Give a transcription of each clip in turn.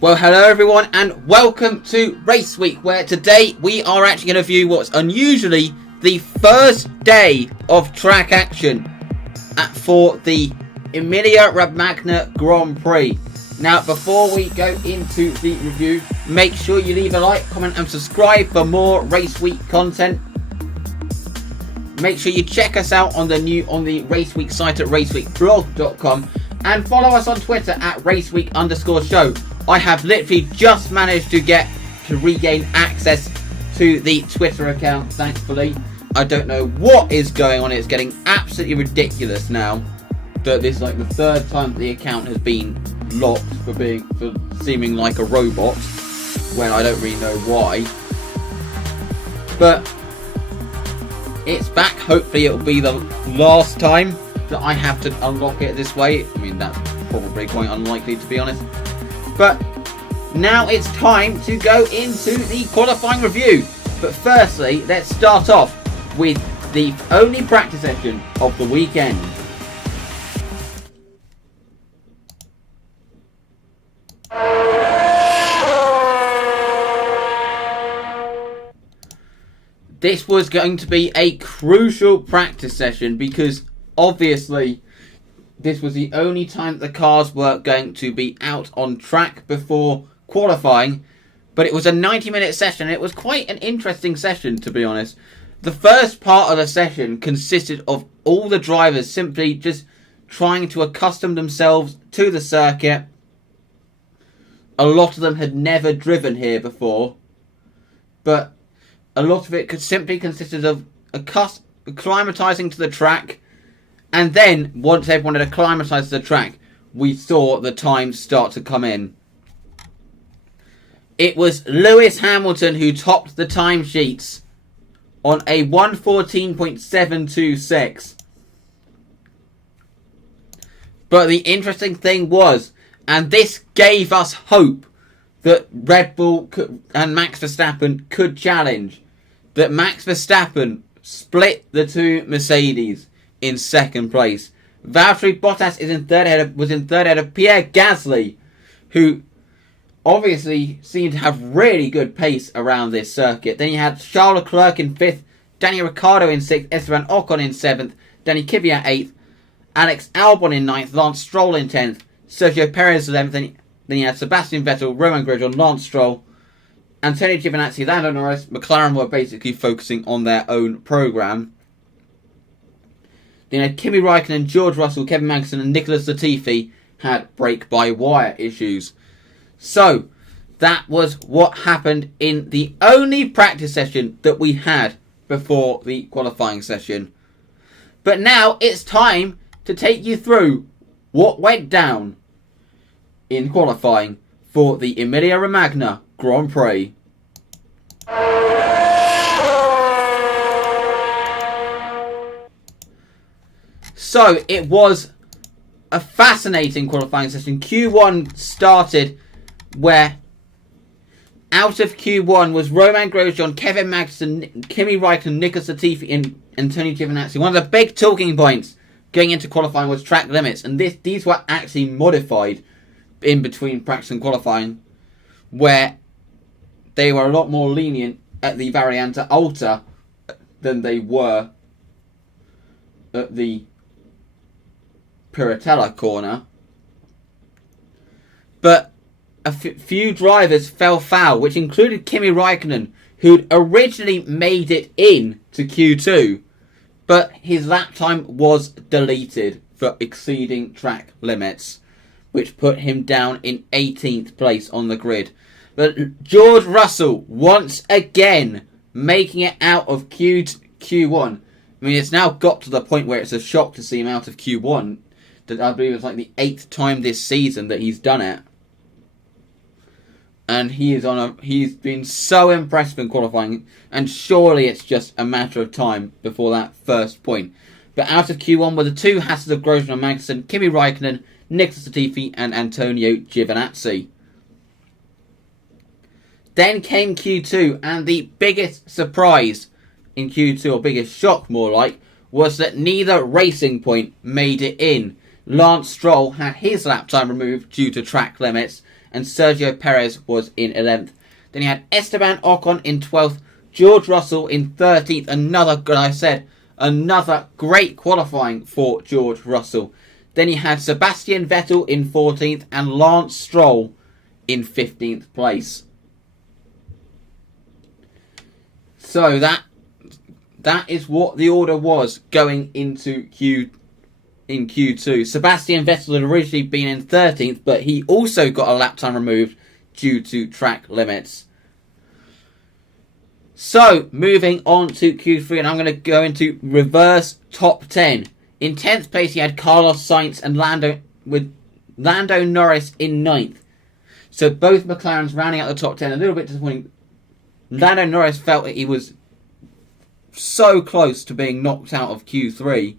Well, hello everyone and welcome to RaceWeek, where today we are actually going to view what's unusually the first day of track action for the Emilia-Romagna Grand Prix. Now, before we go into the review, make sure you leave a like, comment and subscribe for more RaceWeek content. Make sure you check us out on the RaceWeek site at raceweekblog.com and follow us on Twitter at raceweek_show. I have literally just managed to regain access to the Twitter account, thankfully. I don't know what is going on. It's getting absolutely ridiculous now that this is like the third time the account has been locked for seeming like a robot when I don't really know why. But it's back. Hopefully it'll be the last time that I have to unlock it this way. I mean, that's probably quite unlikely, to be honest. But now it's time to go into the qualifying review. But firstly, let's start off with the only practice session of the weekend. This was going to be a crucial practice session because obviously this was the only time the cars were going to be out on track before qualifying. But it was a 90-minute session and it was quite an interesting session, to be honest. The first part of the session consisted of all the drivers simply just trying to accustom themselves to the circuit. A lot of them had never driven here before, but a lot of it simply consisted of acclimatizing to the track, and then once everyone had acclimatized to the track, we saw the times start to come in. It was Lewis Hamilton who topped the timesheets on a 1:14.726. But the interesting thing was, and this gave us hope that Red Bull and Max Verstappen could challenge, that Max Verstappen split the two Mercedes in second place. Valtteri Bottas was in third ahead of Pierre Gasly, who obviously seemed to have really good pace around this circuit. Then you had Charles Leclerc in fifth, Daniel Ricciardo in sixth, Esteban Ocon in seventh, Danny Kvyat eighth, Alex Albon in ninth, Lance Stroll in 10th, Sergio Perez 11th, then you had Sebastian Vettel, Romain Grosjean, Lance Stroll, Antonio Giovinazzi, Lando Norris. McLaren were basically focusing on their own programme. Then you had Kimi Raikkonen, George Russell, Kevin Magnussen and Nicholas Latifi had brake-by-wire issues. So, that was what happened in the only practice session that we had before the qualifying session. But now it's time to take you through what went down in qualifying for the Emilia-Romagna Grand Prix. So, it was a fascinating qualifying session. Q1 started where out of Q1 was Romain Grosjean, Kevin Magnussen, Kimi Raikkonen, Nicholas Latifi and Antonio Giovinazzi. One of the big talking points going into qualifying was track limits, and these were actually modified in between practice and qualifying, where they were a lot more lenient at the Variante Alta than they were at the Piratella corner. But a few drivers fell foul, which included Kimi Raikkonen, who'd originally made it in to Q2, but his lap time was deleted for exceeding track limits, which put him down in 18th place on the grid. But George Russell, once again, making it out of Q1. I mean, it's now got to the point where it's a shock to see him out of Q1. That I believe it's like the 8th time this season that he's done it. And he's been so impressive in qualifying, and surely it's just a matter of time before that first point. But out of Q1 were the two Hasses of Grosjean and Magnussen, Kimi Raikkonen, Nicholas Latifi and Antonio Giovinazzi. Then came Q2, and the biggest surprise in Q2, or biggest shock more like, was that neither Racing Point made it in. Lance Stroll had his lap time removed due to track limits, and Sergio Perez was in 11th. Then you had Esteban Ocon in 12th, George Russell in 13th. Another great qualifying for George Russell. Then you had Sebastian Vettel in 14th and Lance Stroll in 15th place. So that is what the order was going into Q2. Sebastian Vettel had originally been in 13th, but he also got a lap time removed due to track limits. So, moving on to Q3, and I'm going to go into reverse top 10. In 10th place, you had Carlos Sainz and Lando Norris in 9th. So, both McLarens rounding out the top 10. A little bit disappointing. Lando Norris felt that he was so close to being knocked out of Q3,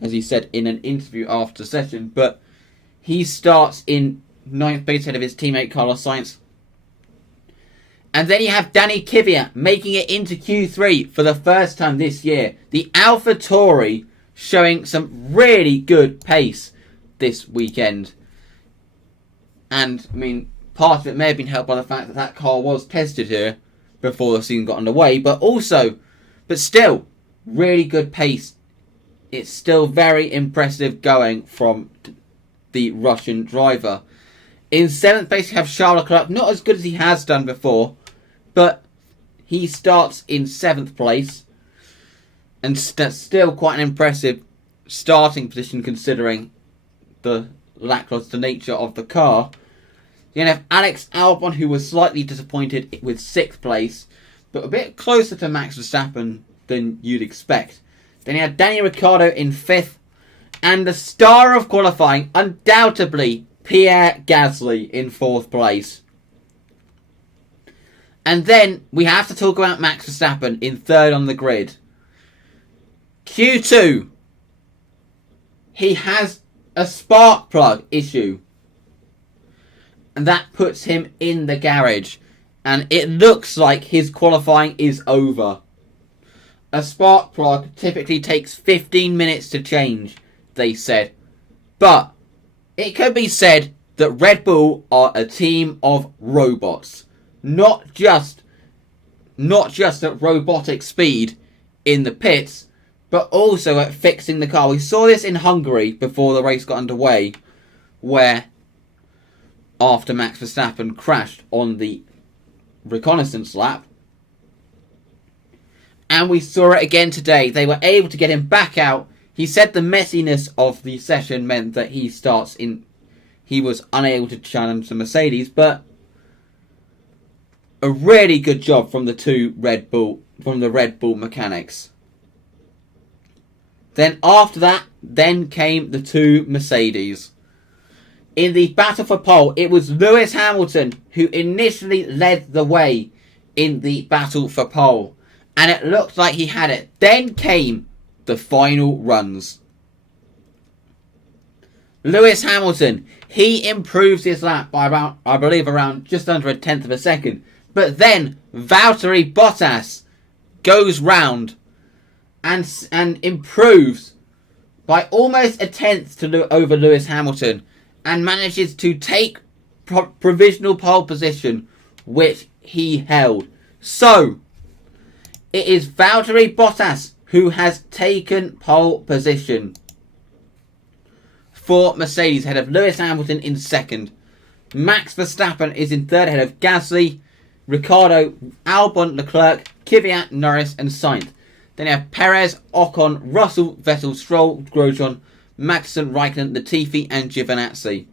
as he said in an interview after the session. But he starts in 9th place ahead of his teammate Carlos Sainz. And then you have Danny Kvyat making it into Q3 for the first time this year. The AlphaTauri showing some really good pace this weekend. And, I mean, part of it may have been helped by the fact that that car was tested here before the season got underway. But still, really good pace. It's still very impressive going from the Russian driver. In 7th place, you have Charles Leclerc. Not as good as he has done before, but he starts in 7th place. And still quite an impressive starting position considering the lackluster nature of the car. You have Alex Albon, who was slightly disappointed with 6th place, but a bit closer to Max Verstappen than you'd expect. Then you had Daniel Ricciardo in 5th, and the star of qualifying, undoubtedly, Pierre Gasly in 4th place. And then we have to talk about Max Verstappen in 3rd on the grid. Q2, he has a spark plug issue. And that puts him in the garage. And it looks like his qualifying is over. A spark plug typically takes 15 minutes to change, they said. But it could be said that Red Bull are a team of robots. Not just at robotic speed in the pits, but also at fixing the car. We saw this in Hungary before the race got underway, where after Max Verstappen crashed on the reconnaissance lap, and we saw it again today. They were able to get him back out. He said the messiness of the session meant that he was unable to challenge the Mercedes, but a really good job from the Red Bull mechanics. Then after that, came the 2 Mercedes. In the battle for pole, it was Lewis Hamilton who initially led the way in the battle for pole. And it looked like he had it. Then came the final runs. Lewis Hamilton, he improves his lap by around just under a tenth of a second. But then Valtteri Bottas goes round and improves by almost a tenth over Lewis Hamilton and manages to take provisional pole position, which he held. So, it is Valtteri Bottas who has taken pole position for Mercedes ahead of Lewis Hamilton in 2nd. Max Verstappen is in 3rd ahead of Gasly, Ricciardo, Albon, Leclerc, Kvyat, Norris and Sainz. Then you have Perez, Ocon, Russell, Vettel, Stroll, Grosjean, Magnussen, Raikkonen, Latifi and Giovinazzi.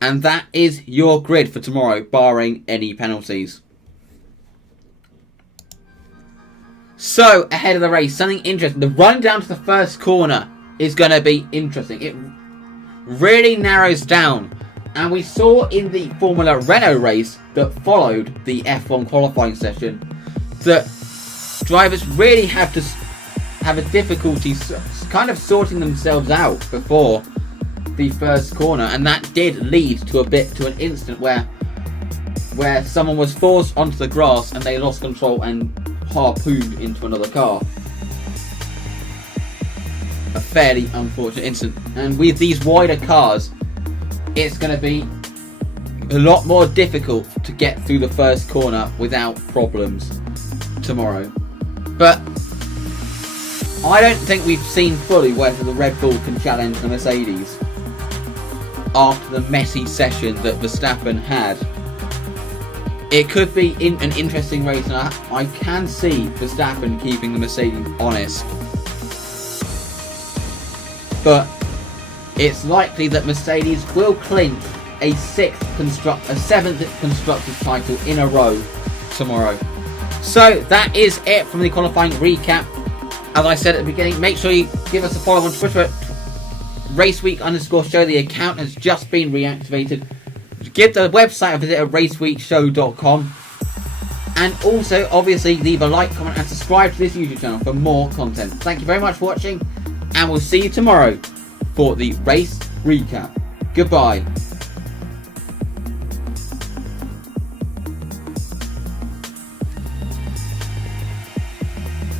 And that is your grid for tomorrow, barring any penalties. So, ahead of the race, something interesting. The run down to the first corner is going to be interesting. It really narrows down. And we saw in the Formula Renault race that followed the F1 qualifying session that drivers really have a difficulty kind of sorting themselves out before the first corner, and that did lead to an incident where someone was forced onto the grass and they lost control and harpooned into another car. A fairly unfortunate incident. And with these wider cars, it's going to be a lot more difficult to get through the first corner without problems tomorrow. But I don't think we've seen fully whether the Red Bull can challenge the Mercedes after the messy session that Verstappen had. It could be an interesting race, and I can see Verstappen keeping the Mercedes honest. But it's likely that Mercedes will clinch a seventh constructors title in a row tomorrow. So that is it from the qualifying recap. As I said at the beginning, make sure you give us a follow on Twitter at RaceWeek_show. The account has just been reactivated. Give the website a visit at raceweekshow.com. And also, obviously, leave a like, comment and subscribe to this YouTube channel for more content. Thank you very much for watching, and we'll see you tomorrow for the race recap. Goodbye.